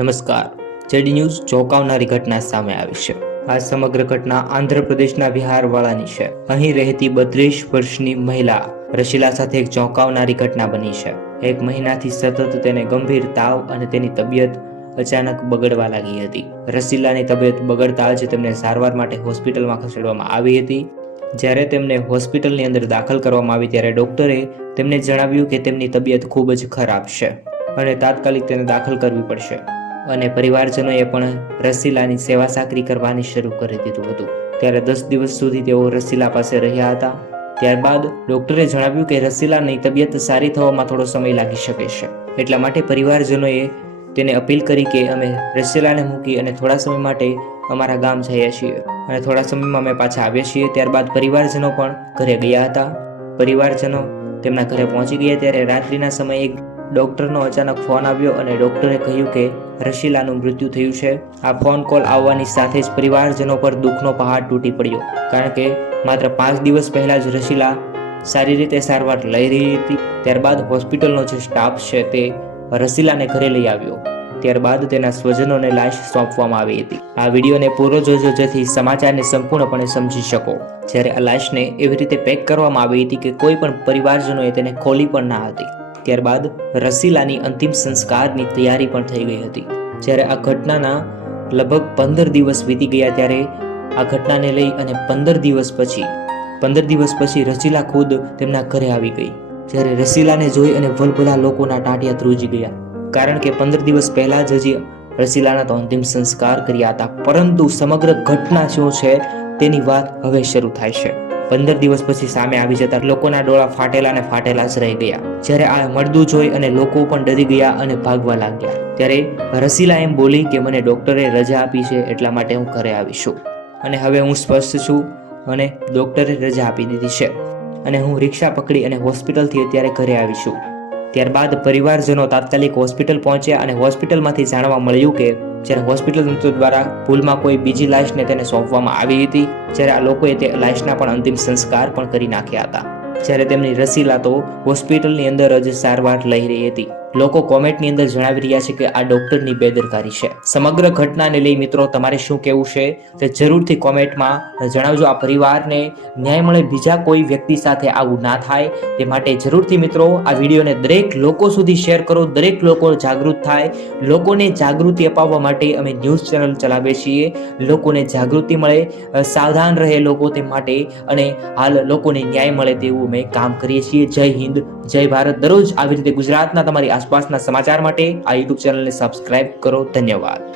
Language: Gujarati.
નમસ્કાર. જેડી ન્યૂઝ ચોંકાવનારી ઘટના સામે આવી છે. આ સમગ્ર ઘટના આંધ્રપ્રદેશના વિહારવાળાની છે. અહીં રહેતી 32 વર્ષની મહિલા રશીલા સાથે એક ચોંકાવનારી ઘટના બની છે. એક મહિનાથી સતત તેને ગંભીર તાવ અને તેની તબિયત અચાનક બગડવા લાગી હતી. રશીલાની તબિયત બગડતા જ તેમને સારવાર માટે હોસ્પિટલમાં ખસેડવામાં આવી હતી. જ્યારે તેમને હોસ્પિટલની અંદર દાખલ કરવામાં આવી ત્યારે ડોક્ટરે તેમને જણાવ્યું કે તેમની તબિયત ખૂબ જ ખરાબ છે અને તાત્કાલિક તેને દાખલ કરવી પડશે. અને પરિવારજનોએ પણ રસીલાની સેવા સાકરી કરવાની શરૂ કરી દીધું હતું. ત્યારે 10 દિવસ સુધી તેઓ રસીલા પાસે રહ્યા હતા. ત્યારબાદ ડોક્ટરે જણાવ્યું કે રસીલાની તબિયત સારી થવામાં થોડો સમય લાગી શકે છે. એટલા માટે પરિવારજનોએ તેને અપીલ કરી કે અમે રસીલાને મૂકી અને થોડા સમય માટે અમારા ગામ જઈએ છીએ અને થોડા સમયમાં અમે પાછા આવ્યા છીએ. ત્યારબાદ પરિવારજનો પણ ઘરે ગયા હતા. પરિવારજનો તેમના ઘરે પહોંચી ગયા ત્યારે રાત્રિના સમયે ડોક્ટરનો અચાનક ફોન આવ્યો અને ડોક્ટરે કહ્યું કે રશીલાનું મૃત્યુ થયું છે. આ ફોન કોલ આવવાની સાથે જ પરિવારજનો પર દુઃખનો પહાડ તૂટી પડ્યો, કારણ કે માત્ર 5 દિવસ પહેલા જ રશીલા સારી રીતે સારવાર લઈ રહી હતી. ત્યારબાદ હોસ્પિટલનો જે સ્ટાફ છે તે રશીલાને ઘરે લઈ આવ્યો. ત્યારબાદ તેના સ્વજનોને લાશ સોંપવામાં આવી હતી. આ વિડીયોને પૂરો જોજો જેથી સમાચારને સંપૂર્ણપણે સમજી શકો. જ્યારે આ લાશને એવી રીતે પેક કરવામાં આવી હતી કે કોઈ પણ પરિવારજનોએ તેને ખોલી પણ ના હતી. ત્યારબાદ રસીલાની અંતિમ સંસ્કારની તૈયારી પણ થઈ ગઈ હતી. જ્યારે આ ઘટનાના લગભગ 15 દિવસ વીતી ગયા ત્યારે આ ઘટનાને લઈ અને 15 દિવસ પછી રસીલા ખુદ તેમના ઘરે આવી ગઈ. જ્યારે રસીલાને જોઈ અને ભલભલા લોકોના ટાંટિયા ધ્રુજી ગયા, કારણ કે 15 દિવસ પહેલા જ હજી રસીલાના તો અંતિમ સંસ્કાર કર્યા હતા, પરંતુ સમગ્ર ઘટના શું છે તેની વાત હવે શરૂ થાય છે. 15 દિવસ પછી સામે આવી જતા લોકોના ડોળા ફાટેલા જ રહી ગયા. જ્યારે આ મળદું જોઈ અને લોકો પણ ડરી ગયા અને ભાગવા લાગ્યા. ત્યારે રસીલા એમ બોલી કે મને ડોક્ટરે રજા આપી છે, એટલા માટે હું ઘરે આવીશું અને હવે હું સ્વસ્થ છું અને ડોક્ટરે રજા આપી દીધી છે અને હું રિક્ષા પકડી અને હોસ્પિટલથી અત્યારે ઘરે આવીશું. ત્યારબાદ પરિવારજનો તાત્કાલિક હોસ્પિટલ પહોંચ્યા અને હોસ્પિટલમાંથી જાણવા મળ્યું કે જ્યારે હોસ્પિટલ તંત્ર દ્વારા ભૂલમાં કોઈ બીજી લાશને તેને સોંપવામાં આવી હતી. જ્યારે આ લોકોએ તે લાશના પણ અંતિમ સંસ્કાર પણ કરી નાખ્યા હતા. જ્યારે તેમની રસીલા તો હોસ્પિટલની અંદર જ સારવાર લઈ રહી હતી. લોકો કોમેન્ટની અંદર જણાવી રહ્યા છે કે આ ડોક્ટરની બેદરકારી છે. સમગ્ર ઘટનાને લઈ મિત્રો તમારે શું કહેવું છે તે જરૂરથી કોમેન્ટમાં જણાવજો. આ પરિવારને ન્યાય મળે, બીજા કોઈ વ્યક્તિ સાથે આવું ના થાય તે માટે જરૂરથી મિત્રો આ વિડીયોને દરેક લોકો સુધી શેર કરો. દરેક લોકો જાગૃત થાય. લોકોને જાગૃતિ અપાવવા માટે અમે ન્યૂઝ ચેનલ ચલાવીએ છીએ. લોકોને જાગૃતિ મળે, સાવધાન રહે લોકો તે માટે, અને હાલ લોકોને ન્યાય મળે તેવું અમે કામ કરીએ છીએ. જય હિન્દ, જય ભારત. દરરોજ આવી રીતે ગુજરાતના તમારી આસપાસના સમાચાર માટે આ યુટ્યુબ ચેનલને સબસ્ક્રાઇબ કરો. ધન્યવાદ.